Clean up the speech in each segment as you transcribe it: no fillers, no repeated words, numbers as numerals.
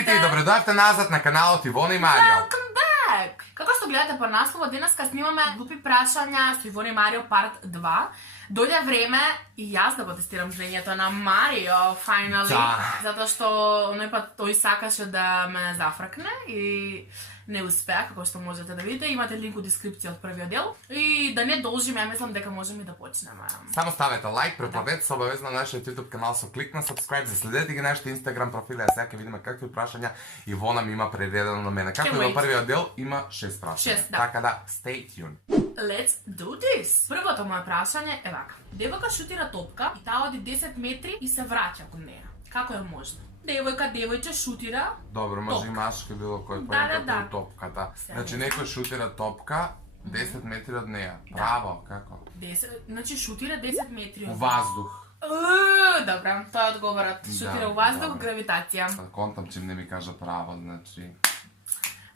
сите и добредојавте назад на каналот Ивона и Марио. Welcome back! Како што гледате по насловот, денеска снимаме глупи прашања со Ивона и Марио парт 2. Дојде време и јас да го тестирам знаењето на Марио, finally, затоа што оној пат тој сакаше да ме зафркне и не успеа, како што можете да видите. Имате линк у дескрипција од првиот дел. И да не должиме, ја мислам дека можеме да почнеме. Само ставете лайк, препратете се обавезно на нашиот YouTube канал со клик на subscribe, заследете ги нашите Instagram профили, а сега ќе видиме какви прашања Ивона ми има прередено на мене. Како и во првиот дел има 6 прашања. 6, да. Така да, stay tuned. Let's do this! Првото моје прашање е вака. Девојка шутира топка и таа оди 10 метри и се враќа кон неја. Како е можно? Девојче шутира. Добро, може и машки било кој појаката у топката. Значи некој шутира топка 10 метри од неја. Право, како? 10, значи шутира 10 метри од У воздух. Добро, тоа е одговорот. Шутира у воздух, гравитација. Контам че не ми кажа право, значи.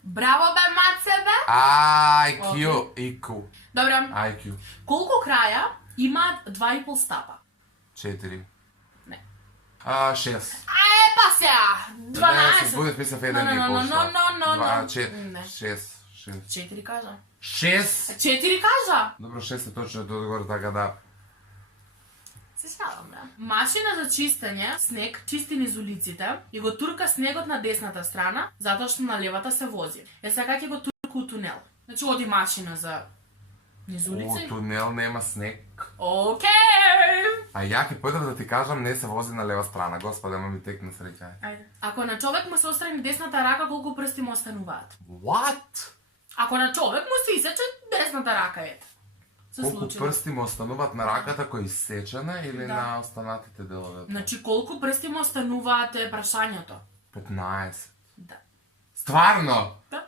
Браво бе, мацебе! IQ, IQ. Добро. IQ. Колку краја имаат 2,5 стапа? 4. Не. 6. Па сега! 12. Будеш мислев 1 и пол. No. 6. 4 кажа. 6? 4 кажа! Добро, 6 е точно да одговор, така да. Се шалам, да. Машина за чистење, снег, чисти низ улиците и го турка снегот на десната страна, затоа што на левата се вози. Сега ќе го турка у тунел. Значи оди машина за низ улици. У тунел нема снег. Окей! А ја ќе појдам да ти кажам, не се вози на лева страна. Господе, ма ми текна среќа. Ајде. Ако на човек му се острани десната рака, колку прсти му остануваат? What? Ако на човек му се исече десната рака, ете. Колку прсти му остануваат на раката која е исечена или на останатите делови? Значи, колку прсти му остануваат е прашањето? 15. Да. Стварно? Да.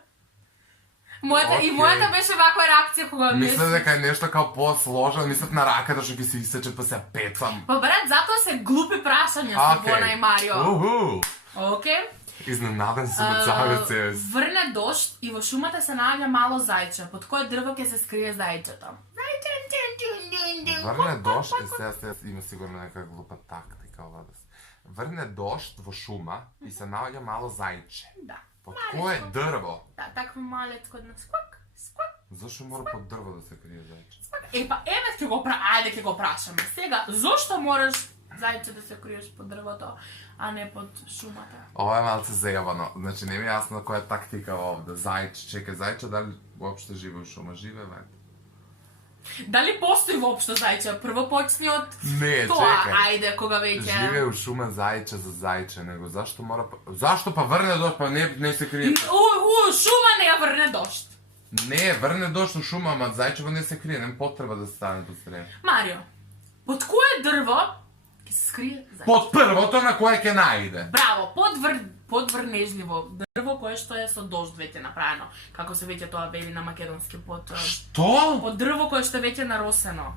И мојата беше ваква реакција кога мислев дека е нешто као по-сложено, мислев на раката што ќе се исече па се пецам. Па брат, затоа се глупи прашања со Ивона и Марио. Окей. Изненаден сум од самиот себе си. Врне дожд и во шумата се наоѓа мало зајче. Под кој дрво ќе се скрие зајчето? Врне дожд, сега има сигурно нека глупа тактика ова да се. Врне дожд во шума и се наоѓа мало зајче. Да. Под кое дрво? Да, такво малецко на сквак, сквак. Зашо мора под дрво да се крие зајче? Епа, ајде ќе го прашаме. Сега, зошто мораш зајче да се криеш под дрвото, а не под шумата? Ова е малце зајавано. Значи не ми е јасно која е тактика овде. Зајче, чекај, зајче дали воопшто живе у шума? Живе, вајде. Дали постои воопшто зајче? Прво почни од Не, тоа, чекај. ајде, кога веќе... Живе у шума зајче за зајче, него зашто мора... Зашто па врне дожд, па не се крие? Шума не ја врне дожд. Не, врне дожд у шума, ама зајчево не се крие, нема потреба да стане под стреја. Марио, под кое дрво ќе се скрие зајче? Под првото на кое ќе најде. Браво, под врнежливо дрво кое што е со дожд веќе направено. Како се веќе тоа вели на македонски, под... Што? Под дрво кое што веќе наросено.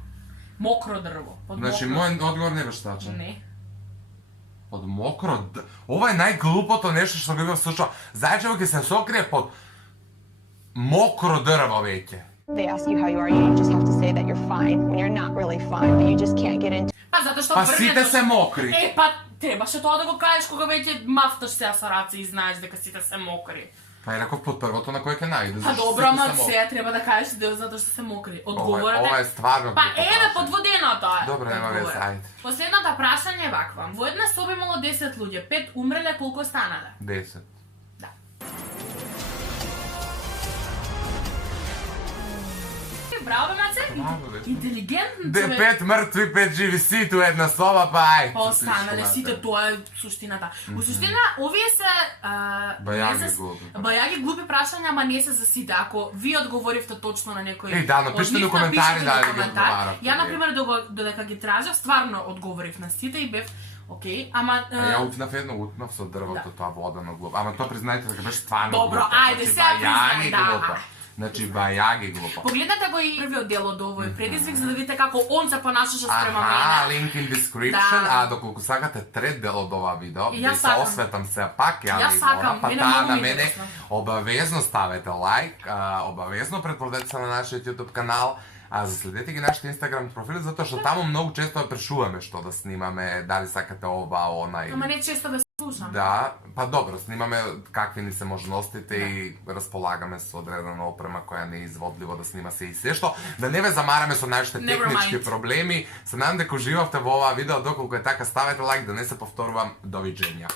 Мокро дрво. Значи, мојот одговор не беше тачен. Не. Под мокро дрво? Ова е најглупото нешто што го имам слушал. Зајчево ќе се сокрие под мокро дрво веќе. They ask you how you are, you just have to say that you're fine when you're not really fine, but you just can't get into. Па затоа што Па сите се мокри. Па требаше тоа да го кажеш кога веќе мафташ се со раце и знаеш дека сите се мокри. Па е реков под првото на кое ќе најде. Па добро, ама сега треба да кажеш затоа што се мокри. Одговорот Ова е стварно. Па еве подводеното е. Добро, нема веќе, ајде. Последната прашање е ваква. Во една соба имало 10 луѓе, 5 умреле, колку останале? 10. Да. Браво, маце. Интелигентен човек. 5 мртви, 5 живи, сите у една соба, па ај. Па останале сите, тоа е суштината. Во суштина, овие се бајаги глупи прашања, ама не се за сите. Ако ви одговоривте точно на некој... Да, напишете на коментари дали ги одговарате. Ја, например, додека ги тражав, стварно одговорив на сите и бев окей, ама... Ја утнав со дрвото, тоа водено глупо. Ама тоа признајте дека беше стварно глупо. Добро, ајде, сега признај, да. Значи, бајаги глупо. Погледнете го и првиот дел од овој предизвик, за да видите како он се понашаше спрема мене. Линк in description, а доколку сакате трет дел од ова видео, да се осветам се пак, ја ви говорам, па таа на мене, обавезно ставете лайк, обавезно претпладете се на нашиот YouTube канал, заследете ги нашите Instagram профили, затоа што таму многу често прешуваме што да снимаме, дали сакате ова, она или... Ама не често да Слушам. Да, па добро, снимаме какви ни се можностите и располагаме со одредена опрема која не е изводливо да снима се и се што. Да не ве замараме со нашите технички проблеми. Се надам дека уживавте во оваа видео, доколку е така ставете лайк, да не се повторувам. Довиđenja.